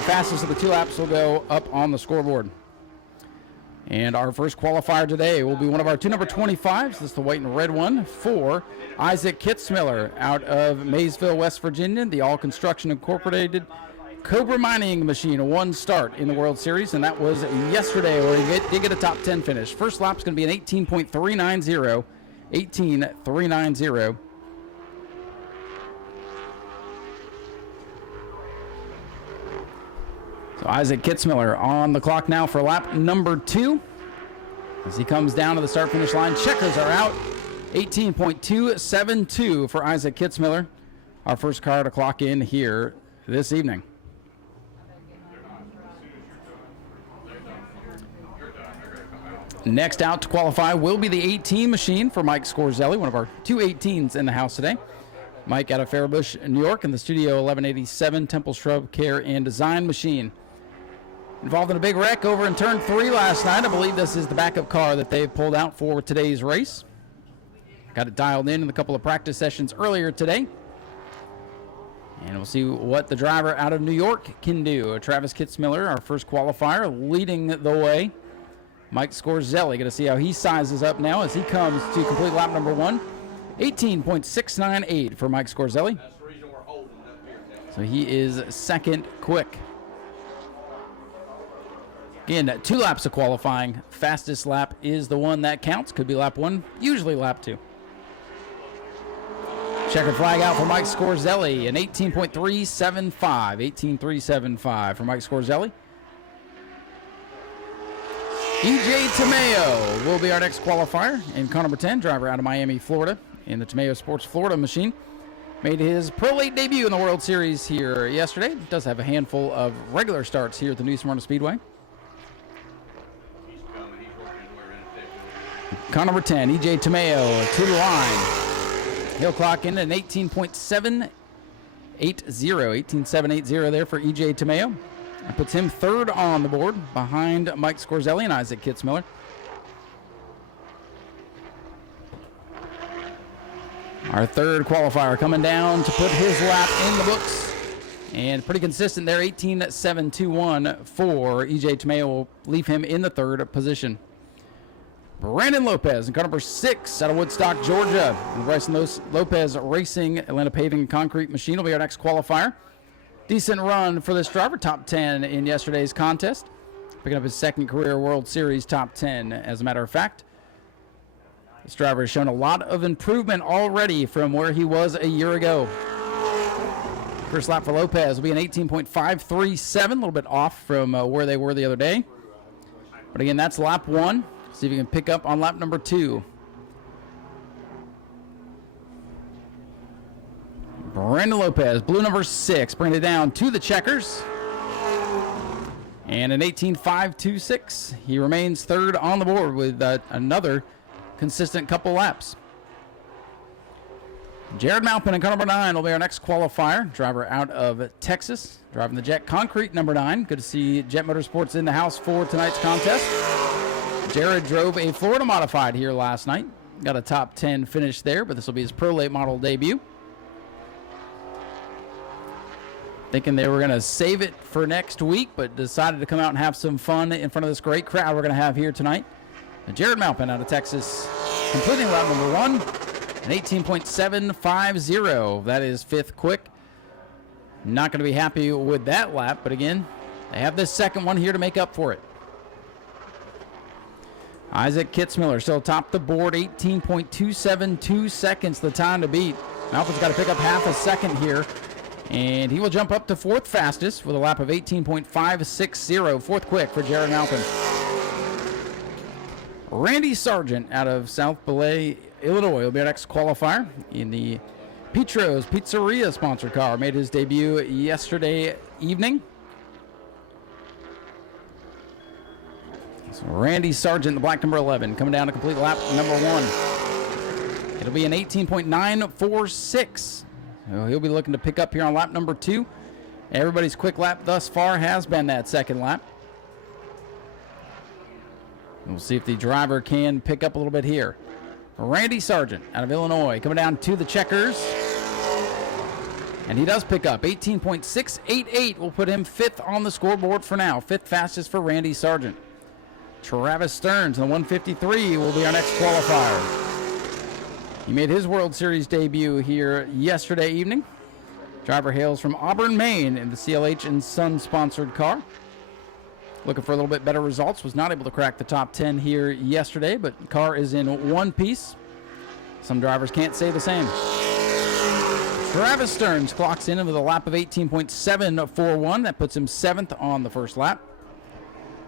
the fastest of the 2 laps will go up on the scoreboard. And our first qualifier today will be one of our 2 number 25s. This is the white and red one for Isaac Kitzmiller out of Maysville, West Virginia. The All Construction Incorporated Cobra Mining Machine, 1 start in the World Series, and that was yesterday where he did get a top 10 finish. First lap's going to be an 18.390. 18.390. So Isaac Kitzmiller on the clock now for lap number 2. As he comes down to the start-finish line, checkers are out. 18.272 for Isaac Kitzmiller. Our first car to clock in here this evening. Next out to qualify will be the 18 machine for Mike Scorzelli, one of our 2 18s in the house today. Mike out of Faribault, New York, in the Studio 1187 Temple Shrub Care and Design machine. Involved in a big wreck over in turn 3 last night. I believe this is the backup car that they've pulled out for today's race. Got it dialed in a couple of practice sessions earlier today. And we'll see what the driver out of New York can do. Travis Kitzmiller, our first qualifier, leading the way. Mike Scorzelli, going to see how he sizes up now as he comes to complete lap number 1. 18.698 for Mike Scorzelli. So he is second quick. Again, 2 laps of qualifying. Fastest lap is the one that counts. Could be lap 1, usually lap 2. Checkered flag out for Mike Scorzelli, an 18.375. 18.375 for Mike Scorzelli. EJ Tomeo will be our next qualifier in car number 10, driver out of Miami, Florida, in the Tomeo Sports Florida machine. Made his Pro Late debut in the World Series here yesterday. Does have a handful of regular starts here at the New Smyrna Speedway. Car number 10, EJ Tomeo to the line. He'll clock in at an 18.780. 18.780 there for EJ Tomeo. That puts him third on the board behind Mike Scorzelli and Isaac Kitzmiller. Our third qualifier coming down to put his lap in the books. And pretty consistent there, 18.721 for EJ Tomeo will leave him in the third position. Brandon Lopez in car number 6 out of Woodstock, Georgia. And Bryson Lopez Racing, Atlanta Paving and Concrete Machine will be our next qualifier. Decent run for this driver, top 10 in yesterday's contest. Picking up his second career World Series top 10, as a matter of fact. This driver has shown a lot of improvement already from where he was a year ago. First lap for Lopez will be an 18.537, a little bit off from where they were the other day. But again, that's lap 1. See if he can pick up on lap number 2. Brandon Lopez, blue number 6, bringing it down to the checkers. And an 18.526. He remains third on the board with another consistent couple laps. Jared Malpin in car number 9 will be our next qualifier. Driver out of Texas, driving the Jet Concrete number 9. Good to see Jet Motorsports in the house for tonight's contest. Jared drove a Florida modified here last night. Got a top 10 finish there, but this will be his Pro Late model debut. Thinking they were going to save it for next week, but decided to come out and have some fun in front of this great crowd we're going to have here tonight. Jared Malpin out of Texas, completing lap number 1, an 18.750. That is 5th quick. Not going to be happy with that lap, but again, they have this second one here to make up for it. Isaac Kitzmiller still top the board, 18.272 seconds, the time to beat. Malpin's got to pick up half a second here. And he will jump up to 4th fastest with a lap of 18.560. 4th quick for Jared Malpin. Randy Sargent out of South Belay, Illinois will be our next qualifier in the Petro's Pizzeria sponsored car. Made his debut yesterday evening. So Randy Sargent, the black number 11, coming down to complete lap number 1. It'll be an 18.946. So he'll be looking to pick up here on lap number 2. Everybody's quick lap thus far has been that second lap. We'll see if the driver can pick up a little bit here. Randy Sargent out of Illinois coming down to the checkers. And he does pick up 18.688 will put him 5th on the scoreboard for now. 5th fastest for Randy Sargent. Travis Stearns in the 153 will be our next qualifier. He made his World Series debut here yesterday evening. Driver hails from Auburn, Maine in the CLH and Sun sponsored car. Looking for a little bit better results. Was not able to crack the top 10 here yesterday, but the car is in one piece. Some drivers can't say the same. Travis Stearns clocks in with a lap of 18.741. That puts him 7th on the first lap.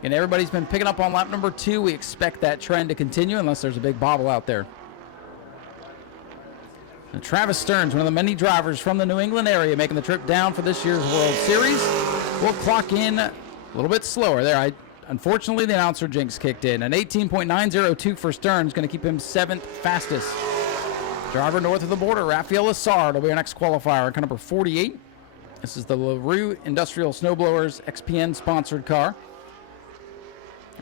And everybody's been picking up on lap number 2. We expect that trend to continue unless there's a big bobble out there. And Travis Stearns, one of the many drivers from the New England area making the trip down for this year's World Series, will clock in a little bit slower there. Unfortunately, the announcer jinx kicked in. An 18.902 for Stearns, going to keep him 7th fastest. Driver north of the border, Rafael Lessard, will be our next qualifier, car number 48. This is the LaRue Industrial Snowblowers XPN sponsored car.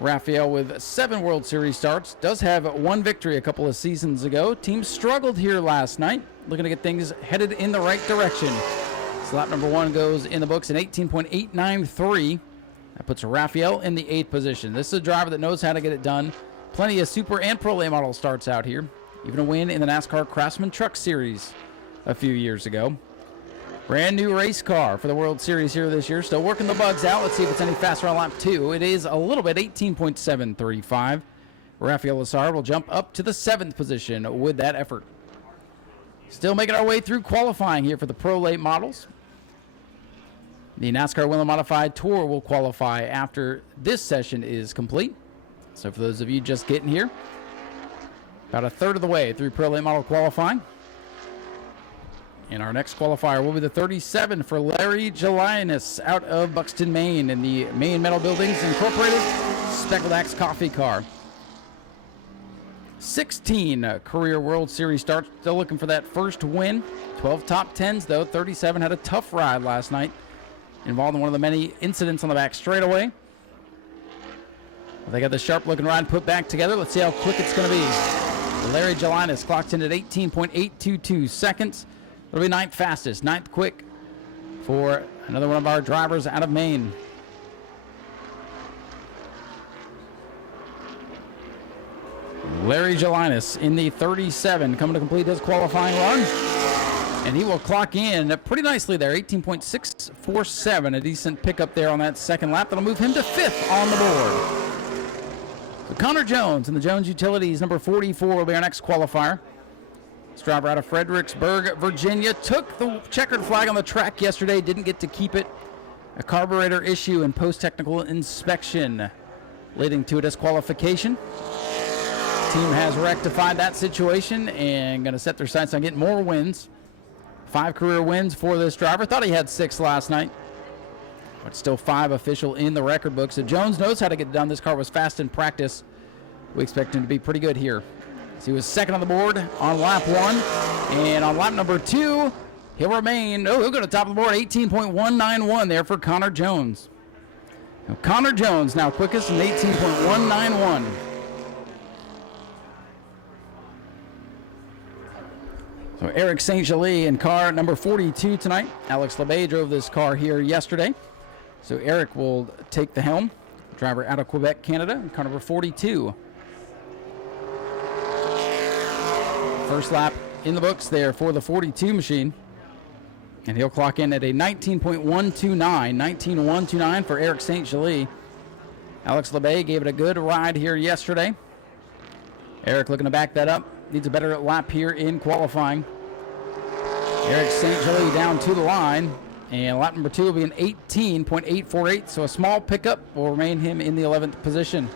Rafael with 7 World Series starts, does have 1 victory a couple of seasons ago. Team struggled here last night, looking to get things headed in the right direction. So lap number 1 goes in the books in 18.893. That puts Rafael in the 8th position. This is a driver that knows how to get it done. Plenty of Super and Pro Late model starts out here. Even a win in the NASCAR Craftsman Truck Series a few years ago. Brand new race car for the World Series here this year. Still working the bugs out. Let's see if it's any faster on lap 2. It is a little bit, 18.735. Rafael Lessard will jump up to the 7th position with that effort. Still making our way through qualifying here for the Pro Late models. The NASCAR Winland Modified Tour will qualify after this session is complete. So for those of you just getting here, about a third of the way through Pro Late model qualifying. And our next qualifier will be the 37 for Larry Gelinas out of Buxton, Maine in the Maine Metal Buildings Incorporated Speckled Axe Coffee Car. 16 career World Series starts, still looking for that first win. 12 top 10s though. 37 had a tough ride last night, involved in one of the many incidents on the back straightaway. They got the sharp looking ride put back together. Let's see how quick it's going to be. Larry Gelinas clocked in at 18.822 seconds. It'll be 9th fastest, 9th quick for another one of our drivers out of Maine. Larry Gelinas in the 37 coming to complete his qualifying run. And he will clock in pretty nicely there, 18.647, a decent pickup there on that second lap. That'll move him to 5th on the board. So Connor Jones in the Jones Utilities, number 44, will be our next qualifier. This driver out of Fredericksburg, Virginia, took the checkered flag on the track yesterday, didn't get to keep it. A carburetor issue and post-technical inspection leading to a disqualification. Team has rectified that situation and going to set their sights on getting more wins. 5 career wins for this driver. Thought he had 6 last night, but still 5 official in the record book. So Jones knows how to get it done. This car was fast in practice. We expect him to be pretty good here. So he was 2nd on the board on lap 1. And on lap number 2, he'll remain, he'll go to the top of the board, 18.191 there for Connor Jones. Now, Connor Jones now quickest in 18.191. So Eric St. Gelais in car number 42 tonight. Alex LeBay drove this car here yesterday. So Eric will take the helm. Driver out of Quebec, Canada, car number 42. First lap in the books there for the 42 machine. And he'll clock in at a 19.129. 19.129 for Eric St. Gelais. Alex LeBay gave it a good ride here yesterday. Eric looking to back that up. Needs a better lap here in qualifying. Eric St. Gelais down to the line. And lap number 2 will be an 18.848. So a small pickup will remain him in the 11th position.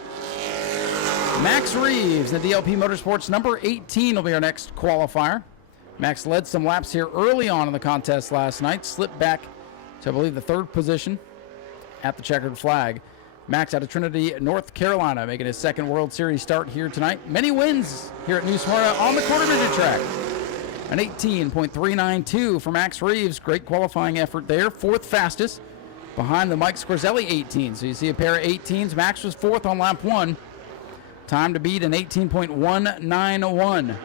Max Reeves, the DLP Motorsports number 18, will be our next qualifier. Max led some laps here early on in the contest last night. Slipped back to, I believe, the 3rd position at the checkered flag. Max out of Trinity, North Carolina, making his 2nd World Series start here tonight. Many wins here at New Smyrna on the quarter midget track. An 18.392 for Max Reeves. Great qualifying effort there. 4th fastest behind the Mike Scorzelli 18. So you see a pair of 18s. Max was 4th on lap 1. Time to beat an 18.191.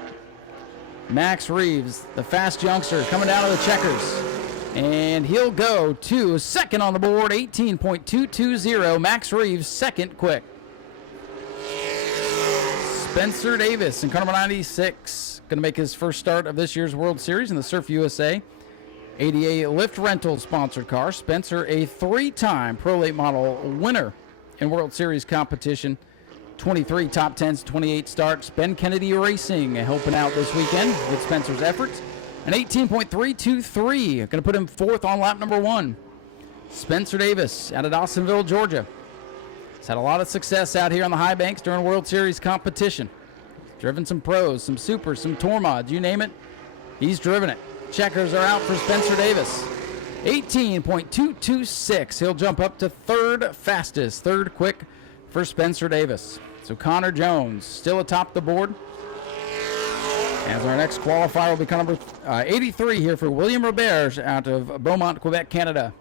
Max Reeves, the fast youngster, coming down to the checkers. And he'll go to second on the board, 18.220. Max Reeves, second quick. Spencer Davis in car number 96, going to make his first start of this year's World Series in the Surf USA ADA Lift Rental sponsored car. Spencer, a three-time Pro Late Model winner in World Series competition. 23 top 10s, 28 starts. Ben Kennedy Racing helping out this weekend with Spencer's efforts. An 18.323, going to put him fourth on lap number 1. Spencer Davis out of Dawsonville, Georgia. He's had a lot of success out here on the high banks during World Series competition. Driven some pros, some supers, some tour mods, you name it, he's driven it. Checkers are out for Spencer Davis. 18.226. He'll jump up to third fastest, third quick for Spencer Davis. So Connor Jones still atop the board. As our next qualifier will be car number 83 here for William Roberge out of Beaumont, Quebec, Canada.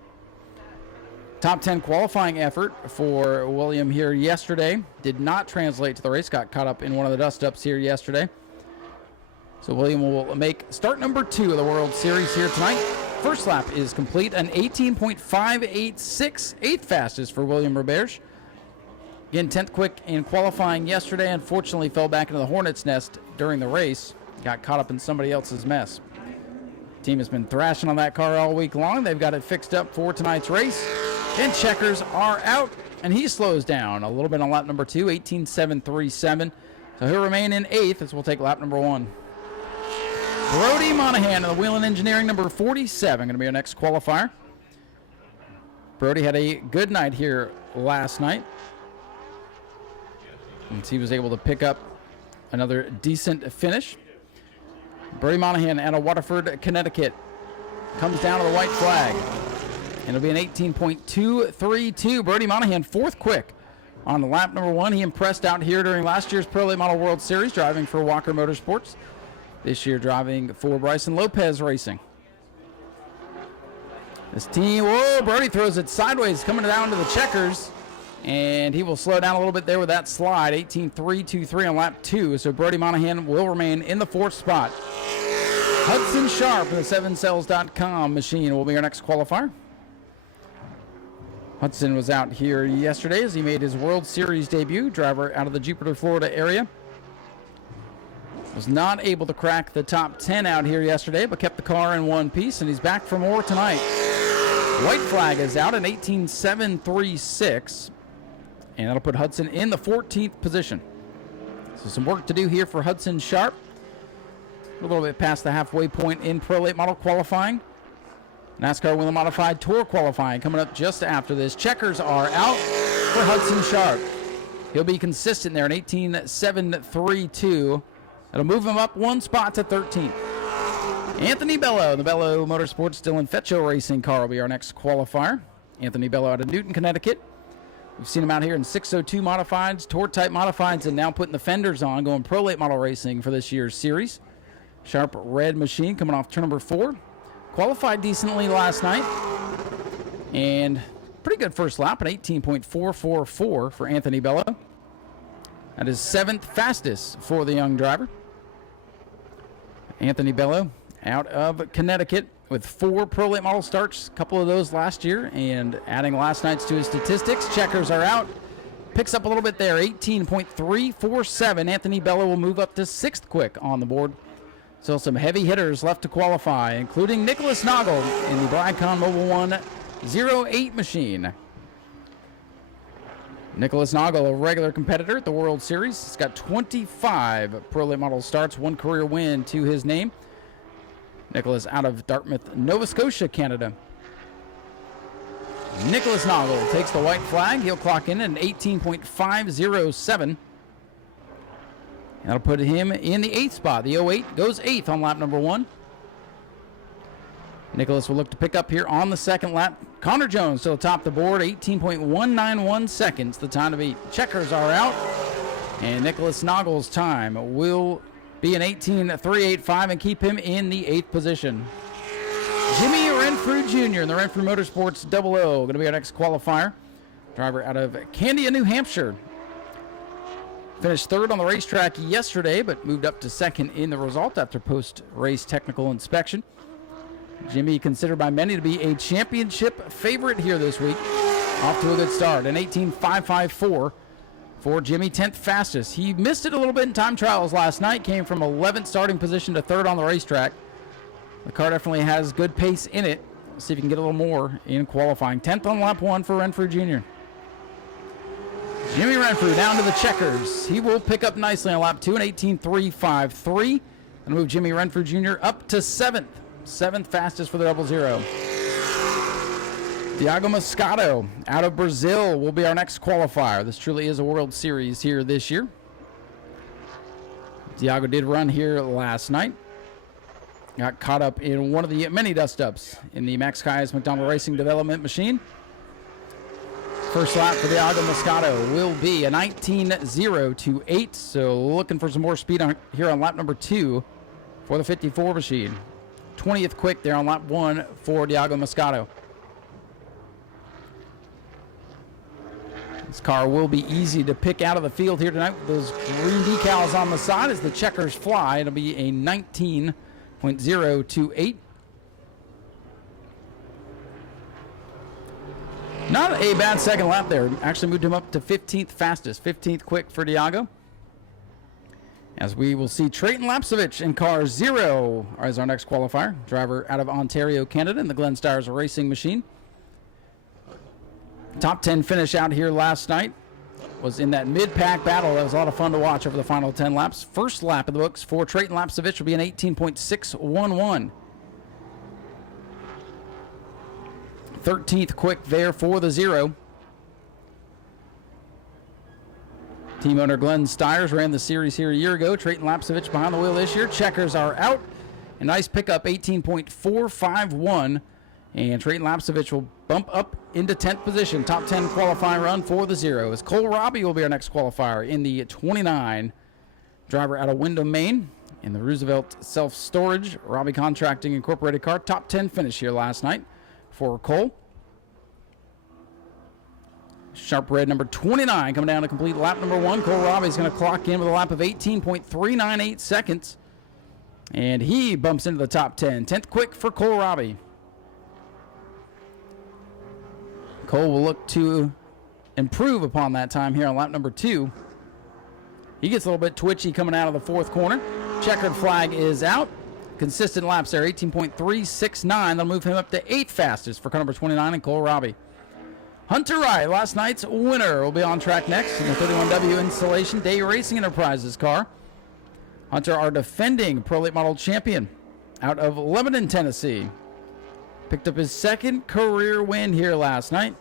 Top 10 qualifying effort for William here yesterday. Did not translate to the race. Got caught up in one of the dust-ups here yesterday. So William will make start number 2 of the World Series here tonight. First lap is complete. An 18.586, eighth fastest for William Roberge. Again, 10th quick in qualifying yesterday. Unfortunately, fell back into the hornet's nest during the race. Got caught up in somebody else's mess. Team has been thrashing on that car all week long. They've got it fixed up for tonight's race. And checkers are out, and he slows down a little bit on lap number 2, 18.737. So he'll remain in 8th as we'll take lap number 1. Brody Monahan of the Whelen Engineering, number 47, going to be our next qualifier. Brody had a good night here last night. And he was able to pick up another decent finish. Brody Monahan out of Waterford, Connecticut, comes down to the white flag. And it'll be an 18.232. Brody Monahan, fourth quick on the lap number 1. He impressed out here during last year's Pro Late Model World Series, driving for Walker Motorsports. This year driving for Bryson Lopez Racing. This team, whoa, Brody throws it sideways, coming down to the checkers. And he will slow down a little bit there with that slide, 18.323 on lap 2. So Brody Monahan will remain in the 4th spot. Hudson Sharp of the 7cells.com machine will be our next qualifier. Hudson was out here yesterday as he made his World Series debut, driver out of the Jupiter, Florida area. Was not able to crack the top 10 out here yesterday, but kept the car in one piece, and he's back for more tonight. White flag is out at 18.736, and that'll put Hudson in the 14th position. So some work to do here for Hudson Sharp. A little bit past the halfway point in Pro Late Model qualifying. NASCAR Whelen Modified Tour qualifying coming up just after this. Checkers are out for Hudson Sharp. He'll be consistent there in 18.732. It'll move him up one spot to 13th. Anthony Bello, the Bello Motorsports Dylan Fetcho Racing car will be our next qualifier. Anthony Bello out of Newton, Connecticut. We've seen him out here in 602 modifieds, tour-type modifieds, and now putting the fenders on, going Pro Late Model Racing for this year's series. Sharp red machine coming off turn number 4. Qualified decently last night. And pretty good first lap, an 18.444 for Anthony Bello. That is 7th fastest for the young driver. Anthony Bello out of Connecticut with 4 Pro Late Model starts, a couple of those last year, and adding last night's to his statistics. Checkers are out. Picks up a little bit there, 18.347. Anthony Bello will move up to 6th quick on the board. Still some heavy hitters left to qualify, including Nicholas Noggle in the Bricon Mobile 108 machine. Nicholas Noggle, a regular competitor at the World Series. He's got 25 Pro Late Model starts, 1 career win to his name. Nicholas out of Dartmouth, Nova Scotia, Canada. Nicholas Noggle takes the white flag. He'll clock in at an 18.507. That'll put him in the 8th spot. The 08 goes 8th on lap number 1. Nicholas will look to pick up here on the 2nd lap. Connor Jones still atop the board, 18.191 seconds, the time to beat. Checkers are out, and Nicholas Noggle's time will be an 18.385 and keep him in the 8th position. Jimmy Renfrew Jr. in the Renfrew Motorsports 00, going to be our next qualifier. Driver out of Candia, New Hampshire. Finished 3rd on the racetrack yesterday, but moved up to 2nd in the result after post-race technical inspection. Jimmy considered by many to be a championship favorite here this week. Off to a good start. An 18.554 for Jimmy, 10th fastest. He missed it a little bit in time trials last night. Came from 11th starting position to 3rd on the racetrack. The car definitely has good pace in it. Let's see if he can get a little more in qualifying. 10th on lap 1 for Renfrew Jr. Jimmy Renfrew down to the checkers. He will pick up nicely on lap 2, an 18.353. And move Jimmy Renfrew Jr. up to 7th. 7th fastest for the 00. Thiago Moscato out of Brazil will be our next qualifier. This truly is a World Series here this year. Thiago did run here last night. Got caught up in one of the many dust-ups in the Max Kai's McDonald Racing Development Machine. First lap for Thiago Moscato will be a 19.028. So looking for some more speed here on lap number 2 for the 54 machine. 20th quick there on lap 1 for Thiago Moscato. This car will be easy to pick out of the field here tonight with those green decals on the side as the checkers fly. It'll be a 19.028. Not a bad second lap there. Actually moved him up to 15th fastest. 15th quick for Thiago. As we will see Trayton Lapsevich in car 0 as our next qualifier. Driver out of Ontario, Canada in the Glen Stars Racing Machine. Top 10 finish out here last night. Was in that mid-pack battle. That was a lot of fun to watch over the final 10 laps. First lap of the books for Trayton Lapsevich will be an 18.611. 13th quick there for the 0. Team owner Glenn Stiers ran the series here a year ago. Trayton Lapsevich behind the wheel this year. Checkers are out. A nice pickup, 18.451. And Trayton Lapsevich will bump up into 10th position. Top 10 qualifying run for the 0. As Cole Robbie will be our next qualifier in the 29. Driver out of Windham, Maine. In the Roosevelt Self-Storage Robbie Contracting Incorporated car. Top 10 finish here last night for Cole. Sharp red number 29 coming down to complete lap number 1. Cole Robbie is going to clock in with a lap of 18.398 seconds. And he bumps into the top 10. 10th quick for Cole Robbie. Cole will look to improve upon that time here on lap number 2. He gets a little bit twitchy coming out of the 4th corner. Checkered flag is out. Consistent laps there, 18.369. That'll move him up to 8th fastest for car number 29 and Cole Robbie. Hunter Wright, last night's winner, will be on track next in the 31W Installation Day Racing Enterprises car. Hunter, our defending Pro Late Model champion out of Lebanon, Tennessee. Picked up his 2nd career win here last night.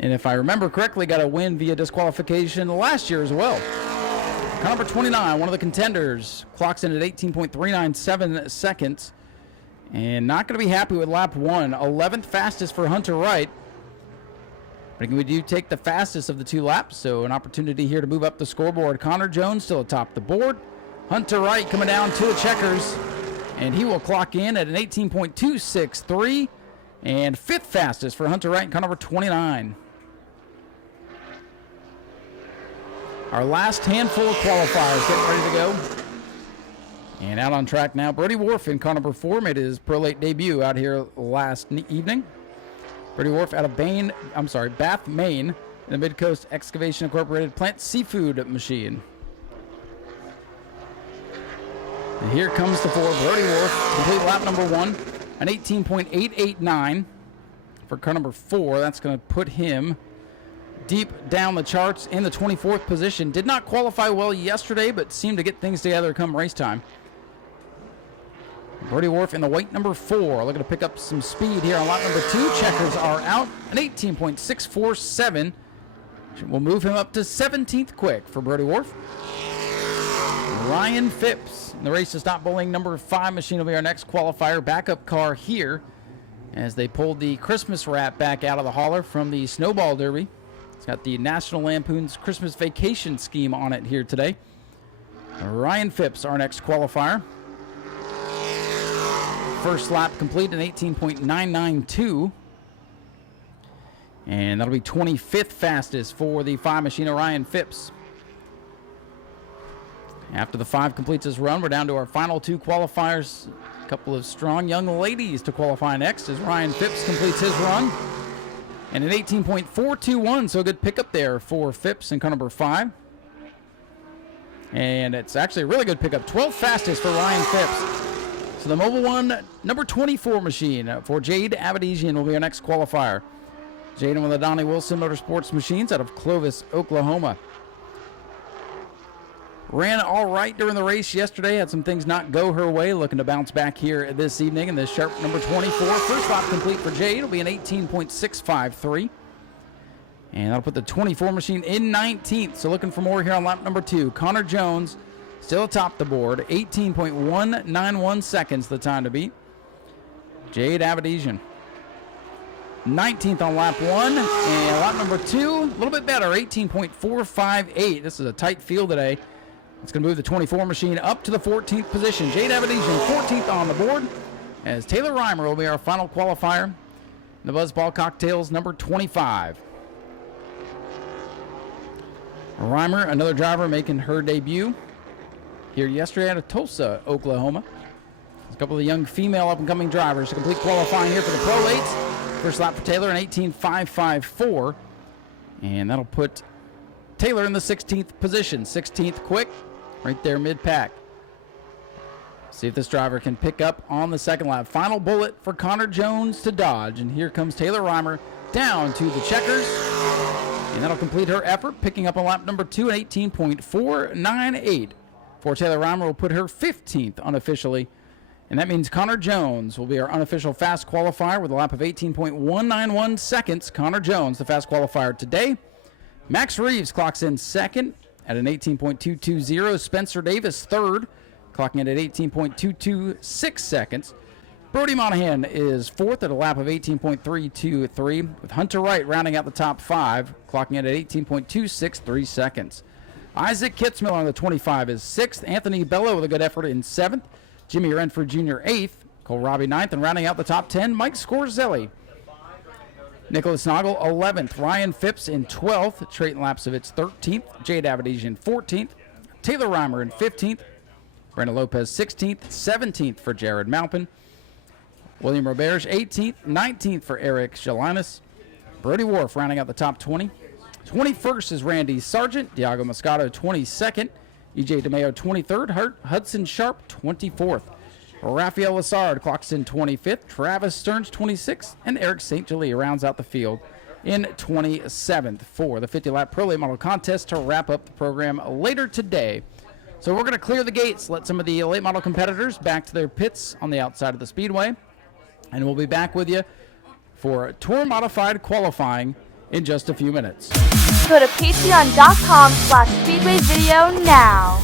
And if I remember correctly, got a win via disqualification last year as well. Car number 29, one of the contenders, clocks in at 18.397 seconds. And not going to be happy with lap 1. 11th fastest for Hunter Wright. But we do take the fastest of the 2 laps, so an opportunity here to move up the scoreboard. Connor Jones still atop the board. Hunter Wright coming down to the checkers. And he will clock in at an 18.263. And 5th fastest for Hunter Wright, car number 29. Our last handful of qualifiers getting ready to go. And out on track now, Brody Wharf in car number 4 made his Pro Late debut out here last evening. Brody Wharf out of Bath, Maine, in the Midcoast Excavation Incorporated Plant Seafood Machine. And here comes the 4, Brody Wharf, complete lap number 1, an 18.889 for car number 4. That's going to put him deep down the charts in the 24th position. Did not qualify well yesterday, but seemed to get things together come race time. Brody Wharf in the white number 4, looking to pick up some speed here on lap number 2. Checkers are out, an 18.647. We'll move him up to 17th quick for Brody Wharf. Ryan Phipps in the Race to Stop Bullying number 5 machine will be our next qualifier. Backup car here as they pulled the Christmas wrap back out of the hauler from the Snowball Derby. It's got the National Lampoon's Christmas Vacation scheme on it here today. Ryan Phipps, our next qualifier. First lap complete in 18.992. And that'll be 25th fastest for the 5 machine of Ryan Phipps. After the 5 completes his run, we're down to our final 2 qualifiers. A couple of strong young ladies to qualify next as Ryan Phipps completes his run. And an 18.421, so a good pickup there for Phipps in car number 5. And it's actually a really good pickup. 12th fastest for Ryan Phipps. So the Mobile One number 24 machine for Jade Abedesian will be our next qualifier. Jade with the Donnie Wilson Motorsports machines out of Clovis, Oklahoma. Ran all right during the race yesterday. Had some things not go her way. Looking to bounce back here this evening in this sharp number 24. First lap complete for Jade. It'll be an 18.653. And that'll put the 24 machine in 19th. So looking for more here on lap number 2. Connor Jones still atop the board. 18.191 seconds the time to beat. Jade Abedesian 19th on lap 1. And lap number 2, a little bit better. 18.458. This is a tight field today. It's going to move the 24 machine up to the 14th position. Jade Abedesian 14th on the board as Taylor Reimer will be our final qualifier. The Buzzball Cocktails number 25. Reimer, another driver making her debut here yesterday out of Tulsa, Oklahoma. There's a couple of young female up-and-coming drivers to complete qualifying here for the Pro 8s. First lap for Taylor, an 18.554. And that'll put Taylor in the 16th position. 16th quick, right there mid-pack. See if this driver can pick up on the second lap. Final bullet for Connor Jones to dodge. And here comes Taylor Reimer down to the checkers. And that'll complete her effort, picking up on lap number 2 at 18.498. For Taylor Reimer will put her 15th unofficially. And that means Connor Jones will be our unofficial fast qualifier with a lap of 18.191 seconds. Connor Jones, the fast qualifier today. Max Reeves clocks in second at an 18.220. Spencer Davis third, clocking in at 18.226 seconds. Brody Monahan is fourth at a lap of 18.323, with Hunter Wright rounding out the top 5, clocking in at 18.263 seconds. Isaac Kitzmiller on the 25 is 6th. Anthony Bello with a good effort in 7th. Jimmy Renford Jr. 8th. Cole Robbie 9th, and rounding out the top 10, Mike Scorzelli. Nicholas Noggle 11th. Ryan Phipps in 12th. Trayton Lapsovitz 13th. Jade Abedesian 14th. Taylor Reimer in 15th. Brenda Lopez 16th. 17th for Jared Maupin. William Roberge 18th. 19th for Eric Jelinas. Brody Wharf rounding out the top 20. 21st is Randy Sargent. Diago Moscato 22nd. EJ DeMeo 23rd. Hudson Sharp 24th. Rafael Lassard clocks in 25th. Travis Stearns 26th. And Eric St. Julie rounds out the field in 27th for the 50-lap Pro Late Model Contest to wrap up the program later today. So we're going to clear the gates, let some of the late model competitors back to their pits on the outside of the Speedway. And we'll be back with you for Tour Modified qualifying in just a few minutes. Go to patreon.com/Speedway video now.